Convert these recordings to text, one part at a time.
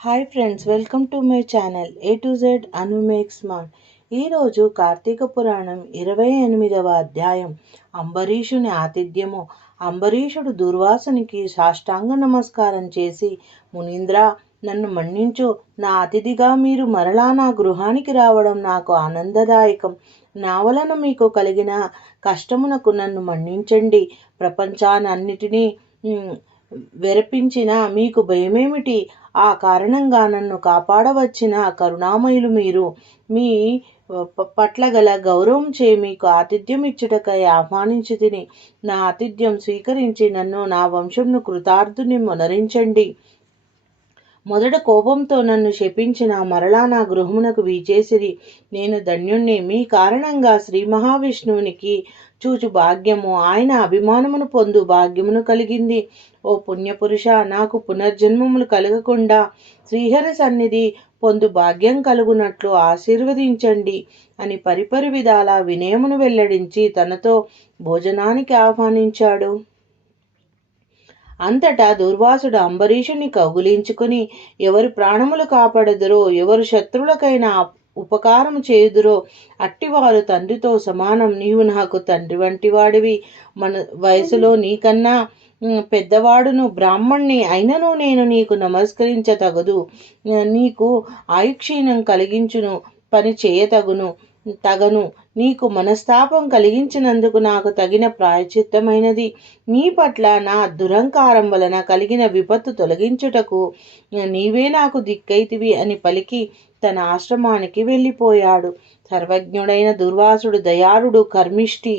Hi friends, welcome to my channel A to Z Anu make smart. ఈరోజు కార్తీక పురాణం 28వ అధ్యాయం అంబరీషుని ఆతిథ్యము. అంబరీషుడు దుర్వాసునికి సాష్టాంగ నమస్కారం చేసి, మునీంద్ర, నన్ను మన్నించు. నా అతిథిగా మీరు మరలా నా గృహానికి రావడం నాకు ఆనందదాయకం. నా వలన మీకు కలిగిన కష్టమునకు నన్ను మన్నించండి. ప్రపంచాన్నిటినీ వెరపించిన మీకు భయమేమిటి? ఆ కారణంగా నన్ను కాపాడవచ్చిన కరుణామయులు మీరు. మీ పట్ల గల గౌరవం చే మీకు ఆతిథ్యం ఇచ్చుటకై ఆహ్వానించి తిని, నా ఆతిథ్యం స్వీకరించి నన్ను నా వంశంను కృతార్థుని మొనరించండి. మొదట కోపంతో నన్ను శపించిన మరలా నా గృహమునకు వీచేసిరి. నేను ధన్యుణ్ణి. మీ కారణంగా శ్రీ మహావిష్ణువునికి చూచు భాగ్యము, ఆయన అభిమానమును పొందు భాగ్యమును కలిగింది. ఓ పుణ్యపురుష, నాకు పునర్జన్మములు కలగకుండా శ్రీహరి సన్నిధి పొందు భాగ్యం కలుగునట్లు ఆశీర్వదించండి అని పరిపరి విధాల వినయమును వెల్లడించి తనతో భోజనానికి ఆహ్వానించాడు. అంతటా దుర్వాసుడు అంబరీషుని కౌగులించుకుని, ఎవరు ప్రాణములు కాపాడదురో, ఎవరు శత్రువులకైనా ఉపకారం చేయుదురో అట్టివారు తండ్రితో సమానం. నీవు నాకు తండ్రి వంటి వాడివి. మన వయసులో నీకన్నా పెద్దవాడును, బ్రాహ్మణ్ణి అయినను నేను నీకు నమస్కరించతగదు. నీకు ఆయుక్షీణం కలిగించును పని తగను. నీకు మనస్తాపం కలిగించినందుకు నాకు తగిన ప్రాయచిత్తమైనది. నీ పట్ల నా దురహంకారం వలన కలిగిన విపత్తు తొలగించుటకు నీవే నాకు దిక్కైతివి అని పలికి తన ఆశ్రమానికి వెళ్ళిపోయాడు. సర్వజ్ఞుడైన దుర్వాసుడు దయాళుడు, కర్మిష్టి.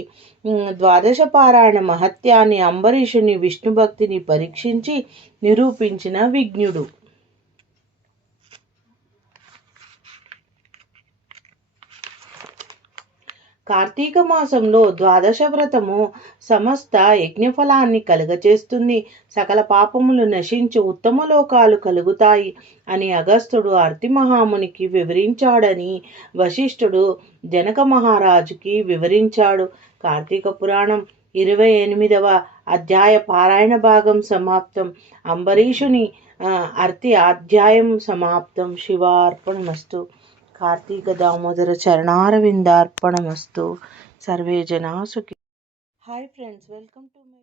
ద్వాదశ పారాయణ మహత్యాన్ని, అంబరీషుని విష్ణుభక్తిని పరీక్షించి నిరూపించిన విజ్ఞుడు. కార్తీక మాసంలో ద్వాదశ వ్రతము సమస్త యజ్ఞఫలాన్ని కలుగచేస్తుంది. సకల పాపములు నశించి ఉత్తమ లోకాలు కలుగుతాయి అని అగస్త్యుడు అర్తి మహామునికి వివరించాడని వశిష్ఠుడు జనక మహారాజుకి వివరించాడు. కార్తీక పురాణం 28వ అధ్యాయ పారాయణ భాగం సమాప్తం. అంబరీషుని అర్తి అధ్యాయం సమాప్తం. శివార్పణమస్తు. కార్తీక దామోదర చరణారవిందార్పణమస్తు. సర్వే జనా సుఖి. Hi friends, welcome to my